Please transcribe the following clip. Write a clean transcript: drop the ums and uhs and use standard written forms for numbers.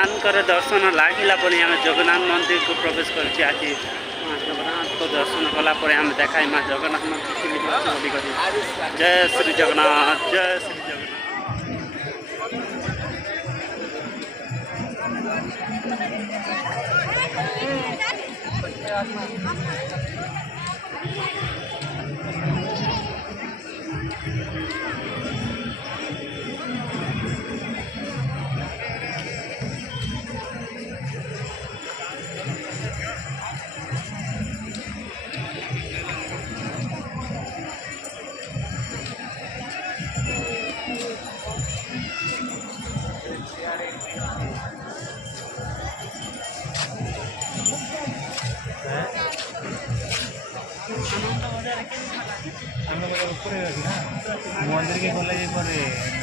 ଜଗନ୍ନାଥଙ୍କର ଦର୍ଶନ ଲାଗିଲା ପରେ ଆମେ ଜଗନ୍ନାଥ ମନ୍ଦିରକୁ ପ୍ରବେଶ କରିଛି ଆଜି। ଜଗନ୍ନାଥଙ୍କ ଦର୍ଶନ କଲା ପରେ ଆମେ ଦେखाଇ ମା ଜଗନ୍ନାଥ ମନ୍ଦିର କେମିତି ଅଛି ବୋଲି କହି ଜୟ ଶ୍ରୀ ଜଗନ୍ନାଥ ଜୟ ଶ୍ରୀ ଜଗନ୍ନାଥ। मंदिर के खोला